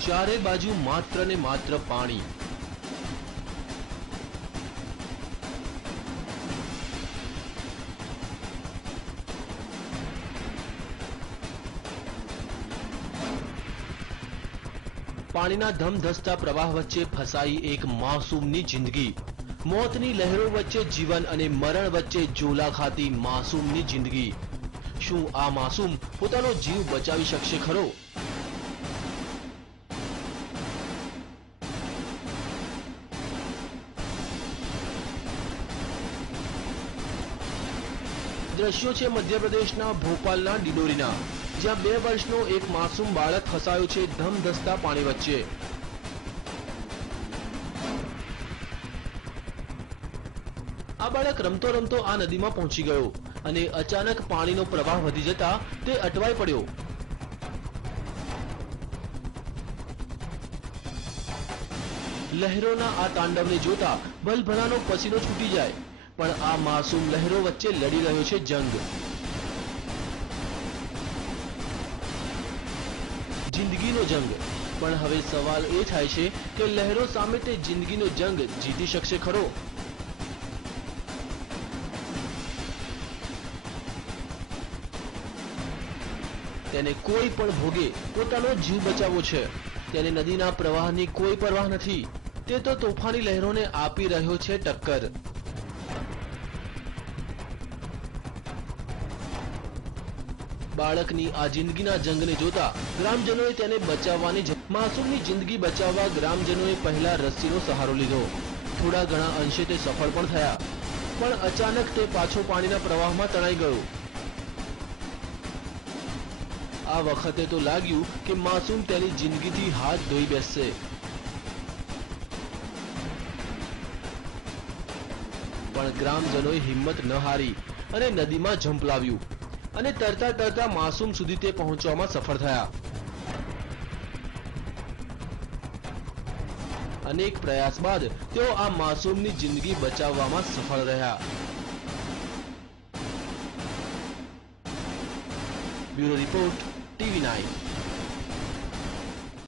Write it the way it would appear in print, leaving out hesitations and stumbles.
चारे बाजू मात्र ने मात्र पाणी। पाणीना धमधसता प्रवाह वच्चे फसाई एक मासूमनी जिंदगी। मौतनी लहरों वच्चे जीवन अने मरण वच्चे झोला खाती मासूमनी जिंदगी। शुं आ मासूम पोतानो जीव बचावी शकशे खरो? दृश्यों छे मध्यप्रदेशना भोपालना डिडोरीना, ज्यां 2 वर्षनो एक मासूम बाळक फसायो छे धमधसता पाणी वच्चे। आ बाळक रमतो रमतो आ नदीमां पहोंची गयो અને અચાનક પાણીનો પ્રવાહ વધી જતા તે અટવાઈ પડ્યો। લહેરોના આ તાંડવને જોતા ભલભલાનો પસીનો છૂટી જાય, પણ આ માસૂમ લહેરો વચ્ચે લડી રહ્યો છે જંગ। જિંદગીનો જંગ। પણ હવે સવાલ એ થાય છે કે લહેરો સામે તે જિંદગીનો જંગ જીતી શકશે ખરો? તેને કોઈ પણ ભોગે પોતાનો જીવ બચાવવો છે। તેને નદીના પ્રવાહની કોઈ પરવાહ નથી। તે તો તોફાની લહેરોને આપી રહ્યો છે ટક્કર। બાળકની આ જિંદગીના જંગને જોતા ગ્રામજનોએ તેને બચાવવાની માસૂમની જિંદગી બચાવવા ગ્રામજનોએ પહેલા રસ્સીનો સહારો લીધો। થોડા ઘણા અંશે તે સફળ પણ થયા, પણ અચાનક તે પાછો પાણીના પ્રવાહમાં તણાઈ ગયો। आ वखते तो लाग्यू कि मासूम तेनी जिंदगी थी हाथ धोई बेससे, पण ग्रामजनोए हिम्मत न हारी अने नदीमां झंपलाव्यू अने तरता तरता मासूम सुधी ते पहोंचवामां सफल थया। अनेक प्रयास बाद तेओ आ मासूमनी जिंदगी बचाववामां सफल रह्या। Bureau report TV9।